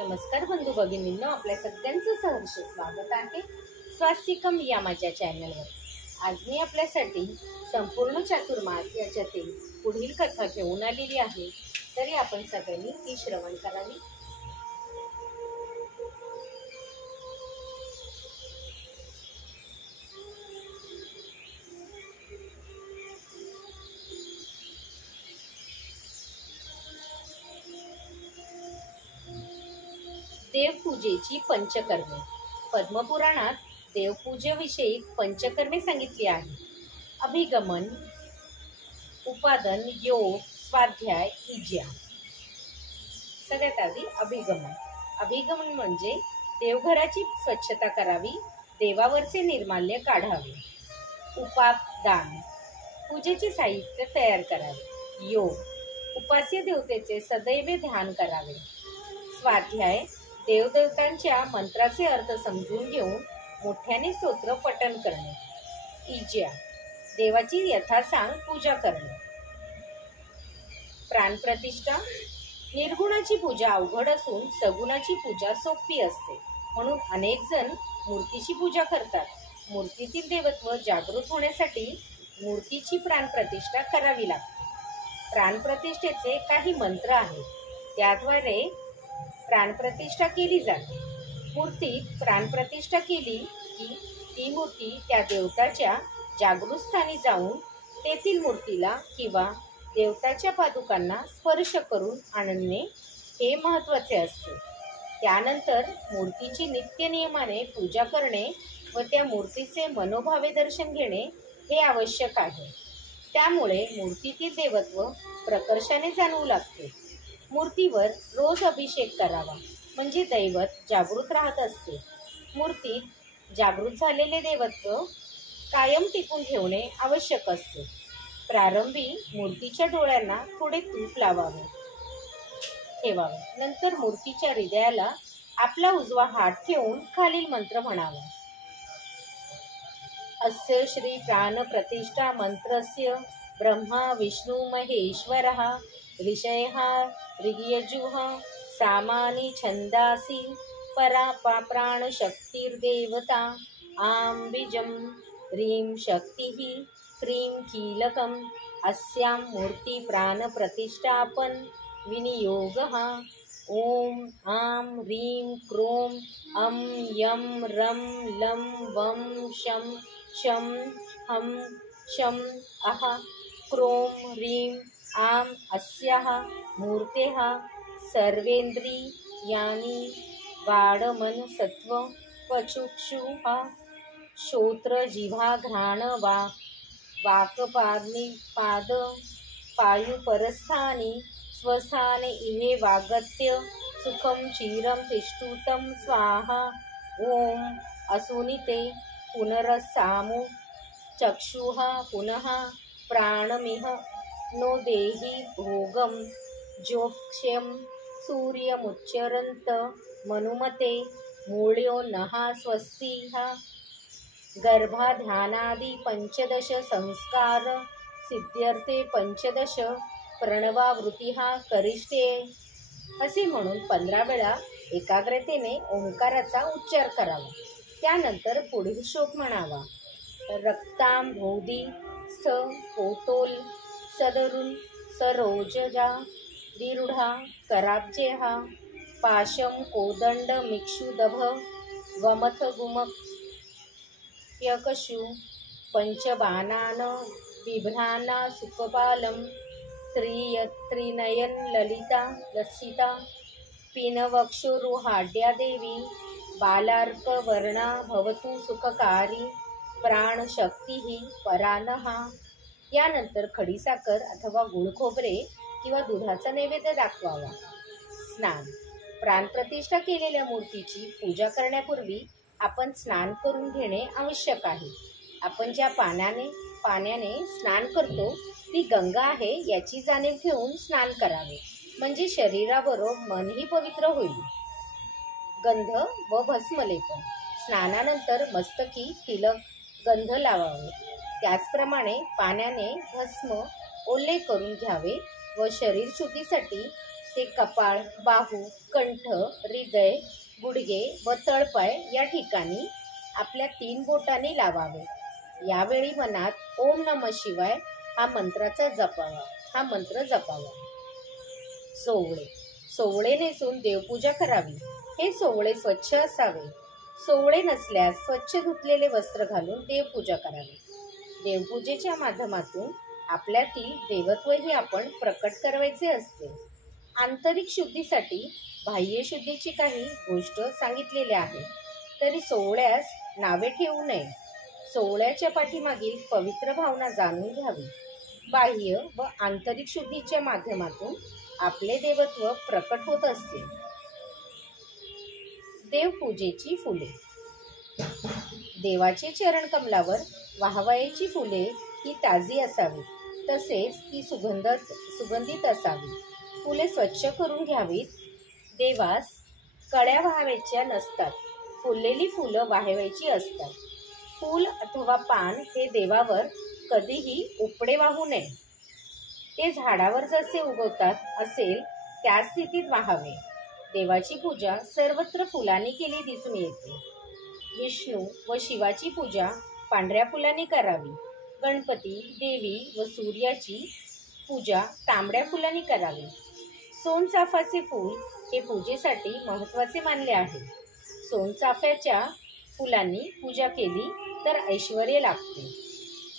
नमस्कार बंधू भगिनींनो, आपल्या सगळ्यांचं सहर्ष स्वागत आहे स्वास्तिकम या माझ्या चॅनलवर। आज मी आपल्यासाठी संपूर्ण चातुर्मास याच्यातील पुढील कथा घेऊन आलेली आहे, तरी आपण सगळ्यांनी ती श्रवण करावी। देवपूजेची पंचकर्मे। पद्मपुराणात देवपूजेविषयी पंचकर्मे सांगितली आहेत। अभिगमन, उपादन, योग, स्वाध्याय, इज्या। सगळ्यात आधी अभिगमन। अभिगमन म्हणजे देवघराची स्वच्छता करावी, देवावरचे निर्माल्य काढावे। उपादान, पूजेचे साहित्य तयार करावे। योग, उपास्य देवतेचे सदैव ध्यान करावे। स्वाध्याय, देवदेवतांच्या मंत्राचे अर्थ समजून घेऊन मोठ्याने स्तोत्र पठण करणे। इज्या, देवाची यथासांग पूजा करणे। प्राणप्रतिष्ठा, निर्गुणाची पूजा अवघड असून सगुणाची पूजा सोपी असते, म्हणून अनेक जण मूर्तीची पूजा करतात। मूर्तीतील देवत्व जागृत होण्यासाठी मूर्तीची प्राणप्रतिष्ठा करावी लागते। प्राणप्रतिष्ठेचे काही मंत्र आहेत, त्याद्वारे प्राणप्रतिष्ठा केली जाते। मूर्तीत प्राणप्रतिष्ठा केली की ती मूर्ती त्या देवताच्या जागृत स्थानी जाऊन तेथील मूर्तीला किंवा देवताच्या पादुकांना स्पर्श करून आणणे हे महत्त्वाचे असते। त्यानंतर मूर्तीची नित्य नियमाने पूजा करणे व त्या मूर्तीचे मनोभावे दर्शन घेणे हे आवश्यक आहे। त्यामुळे मूर्तीतील देवत्व प्रकर्षाने जाणवू लागते। मूर्तीवर रोज अभिषेक करावा, म्हणजे दैवत जागृत राहत असते। मूर्तीत जागृत झालेले देवत्व कायम टिकून ठेवणे आवश्यक असते। प्रारंभी मूर्तीच्या डोळ्यांना थोडे तूप ठेवावे। नंतर मूर्तीच्या हृदयाला आपला उजवा हात ठेवून खालील मंत्र म्हणावा। अस्य श्री प्राणप्रतिष्ठा मंत्रस्य ब्रह्मा विष्णु महेश्वरः ऋषयः ऋग्यजुः सामानि छन्दासि परा प्राणशक्तिर्देवता आं बीजं ह्रीं शक्तिः क्रीं कीलकम् अस्यां मूर्ति प्राणप्रतिष्ठापन विनियोगः ॐ आं ह्रीं क्रों अं यं रं लं वं शं शं हं शं अः क्रों ह्रीं आं अस्याः मूर्तेः सर्वेन्द्रियाणि वाडमन सत्व पचुक्षुः श्रोत्र जिह्वा घ्राण वाक्पाणिपाद पायुपरस्थानि स्वस्थाने इमे वागत्य सुखं चिरं तिष्ठुतं स्वाहा। ॐ असुनिते पुनरसामु चक्षुः पुनः प्राणमिह नो देहि भोगं जोक्ष्यं सूर्यमुच्चरन्त मनुमते मूल्यो नः स्वस्तिः गर्भाध्यानादि पंचदश संस्कार सिद्ध्यर्थे पंचदश प्रणवावृत्तिः करिष्ठे। असे म्हणून 15 वेळा एकाग्रतेने ओंकाराचा उच्चार करावा। त्यानंतर पुढील श्लोक म्हणावा। रक्तां भोधी स पोतोल सदरुन सरोजजा दिरुढा कराब्जेह पाशं कोदंड मिक्षुदभ वमथ गुमप्यकशु पंचबाणान बिभ्राना सुकपालं त्रिनयन ललिता लसिता पिनवक्षोरुहाढ्या देवी बालार्कवर्णा भवतु सुखकारी प्राणशक्तिः परानः। यानंतर खडीसाखर अथवा गुळ खोबरे किंवा दुधाचा नैवेद्य दाखवावा। स्नान, प्राणप्रतिष्ठा केलेल्या मूर्तीची पूजा करण्यापूर्वी आपण स्नान करून घेणे आवश्यक आहे। आपण ज्या पाण्याने स्नान करतो ती गंगा आहे याची जाणीव ठेवून स्नान करावे, म्हणजे शरीराबरोबर मनही पवित्र होईल। गंध व भस्मलेपन, स्नानानंतर मस्तकी तिलक गंध लावावे। त्याचप्रमाणे पाण्याने भस्म ओले करून घ्यावे व शरीर शुद्धीसाठी ते कपाळ, बाहू, कंठ, हृदय, गुडघे व तळपाय या ठिकाणी आपल्या 3 बोटांनी लावावे. यावेळी मनात ओम नमः शिवाय हा मंत्र जपावा. सोवळे. सोवळे नेसून देवपूजा करावी. हे सोवळे स्वच्छ असावे. सोवळे नसल्यास स्वच्छ धुतलेले वस्त्र घालून देवपूजा करावी. देवपूजेच्या माध्यमातून आपल्यातील देवत्वही आपण प्रकट करायचे असते. आंतरिक शुद्धीसाठी बाह्य शुद्धीची काही गोष्ट सांगितलेली आहे, तरी सोवळ्यास नावे ठेवू नये. सोवळ्याच्या पाठीमागील पवित्र भावना जाणून घ्यावी. बाह्य व आंतरिक शुद्धीच्या माध्यमातून आपले देवत्व प्रकट होत असते. देवपूजेची फुले. देवाचे चरण कमलावर वाहवायची फुले ही ताजी असावी, तसेच ती सुगंधित असावी. फुले स्वच्छ करून घ्यावीत. देवास कळ्या वाहावायच्या नसतात, फुललेली फुलं वाहावायची असतात. फूल अथवा पान हे देवावर कधीही उपडे वाहू नये. ते झाडावर जसे उगवतात असेल त्या स्थितीत वाहावे. देवाची पूजा सर्वत्र फुलांनी केली दिसून येते. विष्णू व शिवाची पूजा पांढऱ्या फुलांनी करावी. गणपती, देवी व सूर्याची पूजा तांबड्या फुलांनी करावी. सोनचाफ्याचे फूल हे पूजेसाठी महत्त्वाचे मानले आहे. सोनचाफ्याच्या फुलांनी पूजा केली तर ऐश्वर्य लाभते.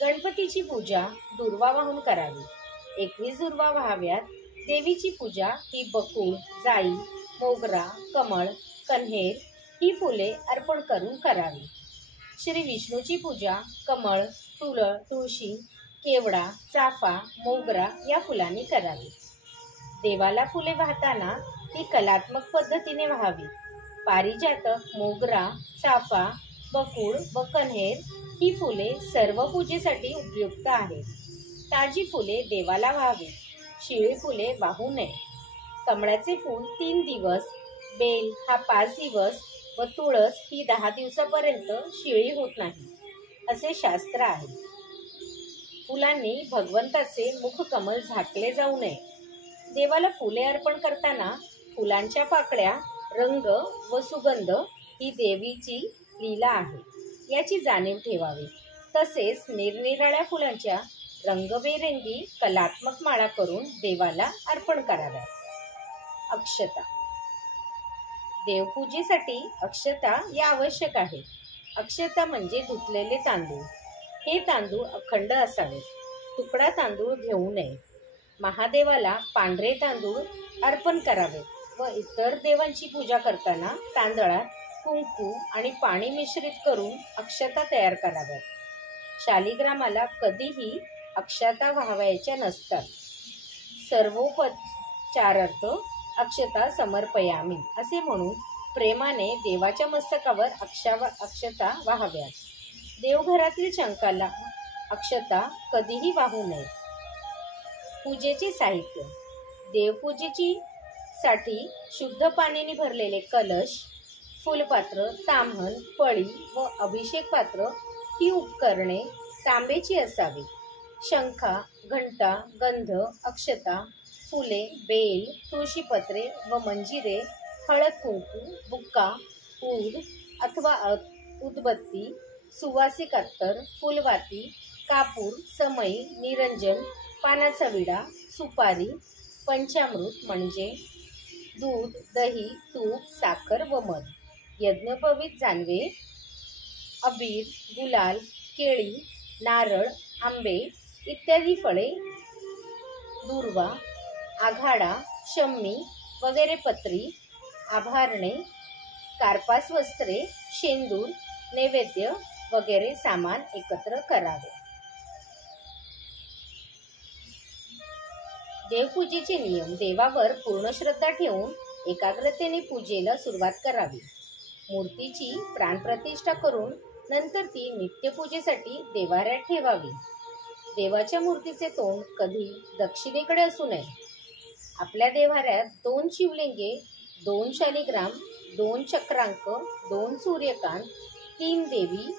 गणपतीची पूजा दुर्वा वाहून करावी. 21 दुर्वा वाहाव्यात. देवीची पूजा ही बकुळ, जाई, मोगरा, कमळ, कण्हेर ही फुले अर्पण करून करावी. श्री विष्णूची पूजा कमळ, तुळशी, केवडा, चाफा, मोगरा या फुलांनी करावी. देवाला फुले वाहताना ती कलात्मक पद्धतीने व्हावी. पारिजातक, मोगरा, चाफा, बकुळ व कण्हेर ही फुले सर्व पूजेसाठी उपयुक्त आहेत. ताजी फुले देवाला व्हावी. शिळी फुले वाहू नये. कमळाचे फूल 3 दिवस, बेल हा 5 दिवस व तुळस ही 10 दिवसापर्यंत शिळी होत नाही, असे शास्त्र आहे. फुलांनी भगवंताचे मुखकमल झाकले जाऊ नये. देवाला फुले अर्पण करताना फुलांच्या पाकळ्या, रंग व सुगंध ही देवीची लीला आहे, याची जाणीव ठेवावी. तसेच निरनिराळ्या फुलांच्या रंगबेरंगी कलात्मक माळा करून देवाला अर्पण कराव्या. अक्षता. देवपूजेसाठी अक्षता या आवश्यक आहेत. अक्षता म्हणजे धुतलेले तांदूळ. हे तांदूळ अखंड असावेत. तुकडा तांदूळ घेऊ नये. महादेवाला पांढरे तांदूळ अर्पण करावेत व इतर देवांची पूजा करताना तांदळात कुंकू आणि पाणी मिश्रित करून अक्षता तयार कराव्यात. शालिग्रामाला कधीही अक्षता वाहावायच्या नसतात. सर्वोपचारार्थ अक्षता समर्पयामी असे म्हणून प्रेमाने देवाच्या मस्तकावर अक्षता वाहाव्यात. देवघरातील शंखाला अक्षता कधीही वाहू नये. पूजेचे साहित्य. देवपूजेची साठी शुद्ध पाण्याने भरलेले कलश, फुलपात्र, ताम्हण, पळी व अभिषेक पात्र ही उपकरणे तांब्याची असावी. शंखा, घंटा, गंध, अक्षता, फुले, बेल, तुळशीपत्रे व मंजिरे, हळद कुंकू, बुक्का, ऊद अथवा उदबत्ती, सुवासिक अत्तर, फुलवाती, कापूर, समई, निरंजन, पानाचा विडा, सुपारी, पंचामृत म्हणजे दूध, दही, तूप, साखर व मध, यज्ञोपवीत जानवे, अबीर, गुलाल, केळी, नारळ, आंबे इत्यादी फळे, दुर्वा, आघाडा, शम्मी वगैरे पत्री, आभरणे, कार्पास वस्त्रे, शेंदूर, नैवेद्य वगैरे सामान एकत्र करावे. देवपूजेचे नियम. देवावर पूर्ण श्रद्धा ठेवून एकाग्रतेने पूजेला सुरुवात करावी. मूर्तीची प्राणप्रतिष्ठा करून नंतर ती नित्यपूजेसाठी देवाऱ्यात ठेवावी. देवाच्या मूर्तीचे तोंड कधी दक्षिणेकडे असू नये. आपल्या देवाऱ्यात 2 शिवलिंगे, 2 शालिग्राम, 2 चक्रांक, 2 सूर्यकांत, 3 देवी,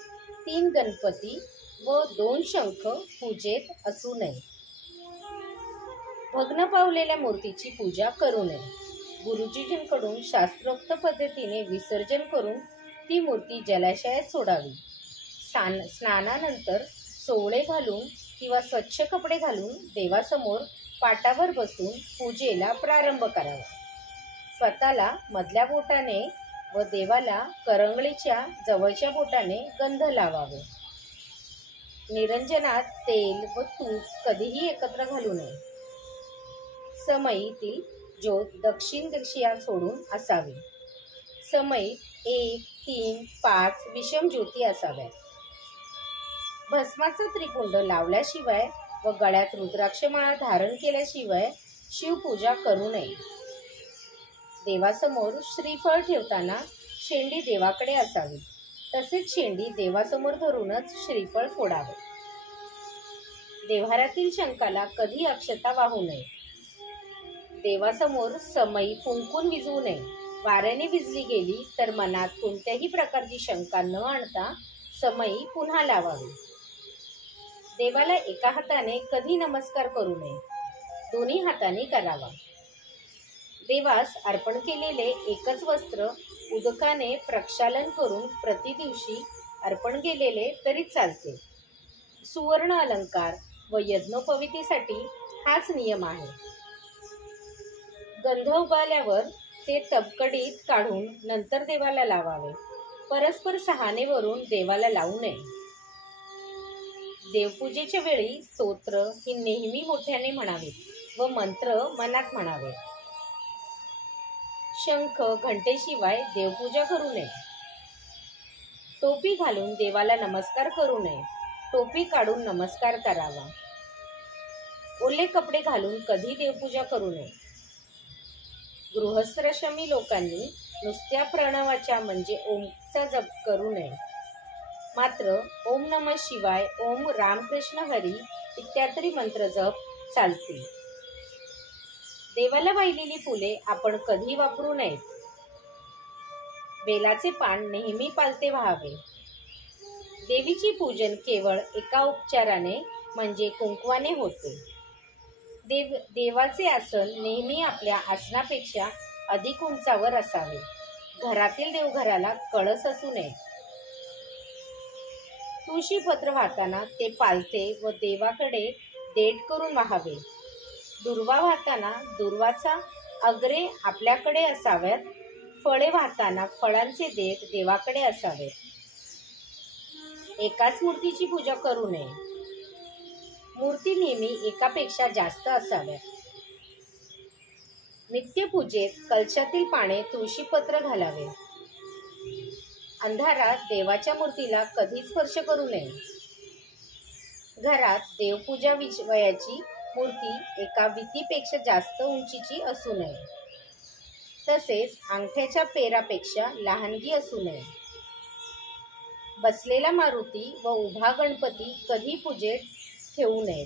3 गणपती व 2 शंख पूजेत असू नये. भग्न पावलेल्या मूर्तीची पूजा करू नये. गुरुजींकडून शास्त्रोक्त पद्धतीने विसर्जन करून ती मूर्ती जलाशयात सोडावी. स्नानानंतर सोवळे घालून किंवा स्वच्छ कपडे घालून देवासमोर पाटावर बसून पूजेला प्रारंभ करावा. स्वतःला मधल्या बोटाने व देवाला करंगळीच्या जवळच्या बोटाने गंध लावावे. निरंजनात तेल व तूप कधीही एकत्र घालू नये. समईतील ज्योत दक्षिण दिशेला सोडून असावी. समईत 1, 3, 5 विषम ज्योती असाव्यात. भस्माचा त्रिपुंड लावल्याशिवाय व गळ्यात रुद्राक्षमाळा धारण केल्याशिवाय शिवपूजा करू नये. देवासमोर श्रीफळ ठेवताना शेंडी देवाकडे असावी. तसेच शेंडी देवासमोर धरूनच श्रीफळ फोडावे. देव्हाऱ्यातील शंखाला कधी अक्षता वाहू नये. देवासमोर समई फुंकून विझवू नये. वाऱ्याने विजली गेली तर मनात कोणत्याही प्रकारची शंका न आणता समई पुन्हा लावावी. देवाला एका हाताने कधी नमस्कार करू नये. दोन्ही हातांनी करावा. देवास अर्पण केलेले एकच वस्त्र उदकाने प्रक्षालन करून प्रतिदिवशी अर्पण केलेले तरी चालते. सुवर्ण अलंकार व यज्ञोपवीतीसाठी हाच नियम आहे. गंध उगाल्यावर ते तबकडीत काढून नंतर देवाला लावावे. परस्पर सहानेवरून देवाला लावू नये. देवपूजेच्या वेळी स्तोत्र ही नेहमी मोठ्याने म्हणावे व मंत्र मनात म्हणावे. शंख घंटेशिवाय देवपूजा करू नये. टोपी घालून देवाला नमस्कार करू नये. टोपी काढून नमस्कार करावा. ओले कपडे घालून कधी देवपूजा करू नये. गृहस्थाश्रमी लोकांनी नुसत्या प्रणवाच्या म्हणजे ओमचा जप करू नये. मात्र ओम नमः शिवाय, ओम रामकृष्ण हरी इत्यादी मंत्र जप चालतील. देवाला वाहिलेली फुले आपण कधी वापरू नयेत. बेलाचे पान नेहमी पालते व्हावे. देवीची पूजन केवळ एका उपचाराने म्हणजे कुंकवाने होते. देवाचे आसन नेहमी आपल्या आसनापेक्षा अधिक उंचावर असावे. घरातील देवघराला कळस असू नये. तुळशीपत्र वाहताना ते पालते व देवाकडे देठ करून वाहावे. दुर्वा वाहताना दुर्वाचा अग्रे आपल्याकडे असाव्यात. फळे वाहताना फळांचे देठ देवाकडे असावेत. एकाच मूर्तीची पूजा करू नये. मूर्ती नेहमी एकापेक्षा जास्त असाव्यात. नित्यपूजेत कलशातील पाने तुळशीपत्र घालावे. अंधारात देवाच्या मूर्तीला कधीच स्पर्श करू नये. घरात देवपूजा वयाची मूर्ती एका वितीपेक्षा जास्त उंचीची असू नये. तसेच अंगठ्याच्या पेरापेक्षा लहानगी असू नये. बसलेला मारुती व उभा गणपती कधी पूजेत ठेवू नये.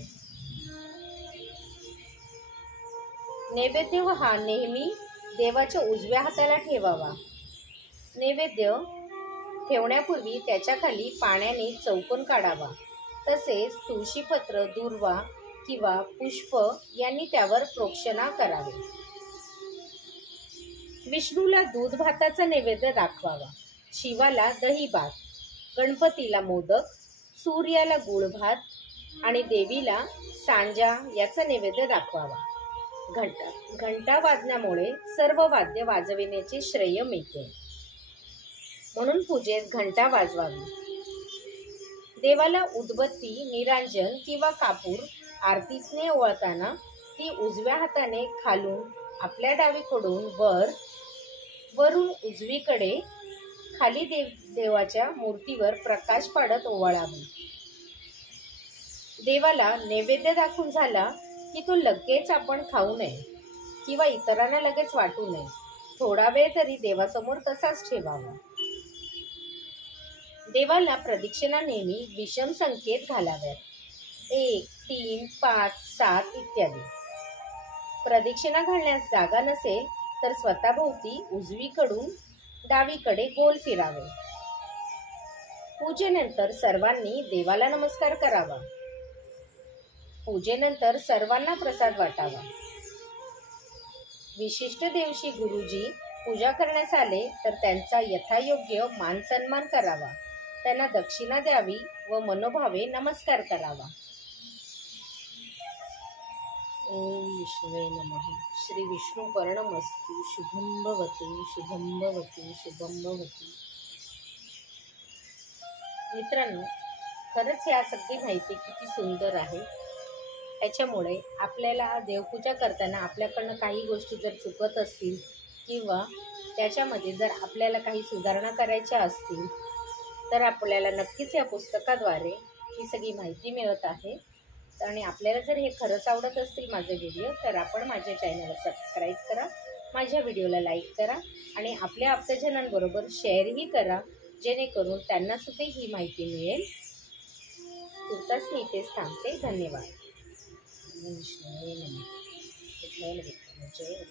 नैवेद्य हा नेहमी देवाच्या उजव्या हाताला ठेवावा. नैवेद्य ठेवण्यापूर्वी त्याच्या खाली पाण्याने चौकोन काढावा. तसेच तुळशीपत्र, दुर्वा किंवा पुष्प यांनी त्यावर प्रोक्षणा करावे. विष्णूला दूध भाताचा नैवेद्य दाखवावा. शिवाला दही भात, गणपतीला मोदक, सूर्याला गुळ भात आणि देवीला सांजा याचा नैवेद्य दाखवावा. घंटा वाजण्यामुळे सर्व वाद्य वाजविण्याचे श्रेय मिळते. म्हणून पूजेत घंटा वाजवावी. देवाला उदबत्ती, निरांजन किंवा कापूर आरतीने ओवाळताना ती उजव्या हाताने खालून आपल्या डावीकडून वरून उजवीकडे खाली देवाच्या मूर्तीवर प्रकाश पाडत ओवाळावी. देवाला नैवेद्य दाखवून झाला की तो लगेच आपण खाऊ नये किंवा इतरांना लगेच वाटू नये. थोडा वेळ तरी देवासमोर तसाच ठेवावा. देवाला प्रदक्षिणा नेहमी विषम संकेत घालाव्यात. 1, 3, 5, 7 इत्यादी. प्रदक्षिणा घालण्यास जागा नसेल तर स्वतःभोवती उजवीकडून डावीकडे गोल फिरावे. पूजेनंतर सर्वांनी देवाला नमस्कार करावा. पूजेनंतर सर्वांना प्रसाद वाटावा. विशिष्ट दिवशी गुरुजी पूजा करण्यास आले तर त्यांचा यथायोग्य मान सन्मान करावा. त्यांना दक्षिणा द्यावी व मनोभावे नमस्कार करावा. ओम विष्णवे नमः. श्री विष्णू पर्णमस्तु. शुभं भवतु, शुभं भवतु, शुभं भवतु. मित्रांनो, खरंच या सगळी माहिती किती सुंदर आहे. त्याच्यामुळे आपल्याला देवपूजा करताना आपल्याकडनं काही गोष्टी जर चुकत असतील किंवा त्याच्यामध्ये जर आपल्याला काही सुधारणा करायच्या असतील तर आपल्याला नक्कीच या पुस्तकाद्वारे ही सगळी माहिती मिळत आहे. आणि आपल्याला जर हे खरंच आवडत असतील माझे व्हिडिओ तर आपण माझ्या चॅनलला सबस्क्राईब करा, माझ्या व्हिडिओला लाईक करा आणि आपल्या आप्तजनांबरोबर शेअरही करा, जेणेकरून त्यांनासुद्धा ही माहिती मिळेल. तुर्तास मी इथेच थांबते. धन्यवाद. विष्णू नमः. जय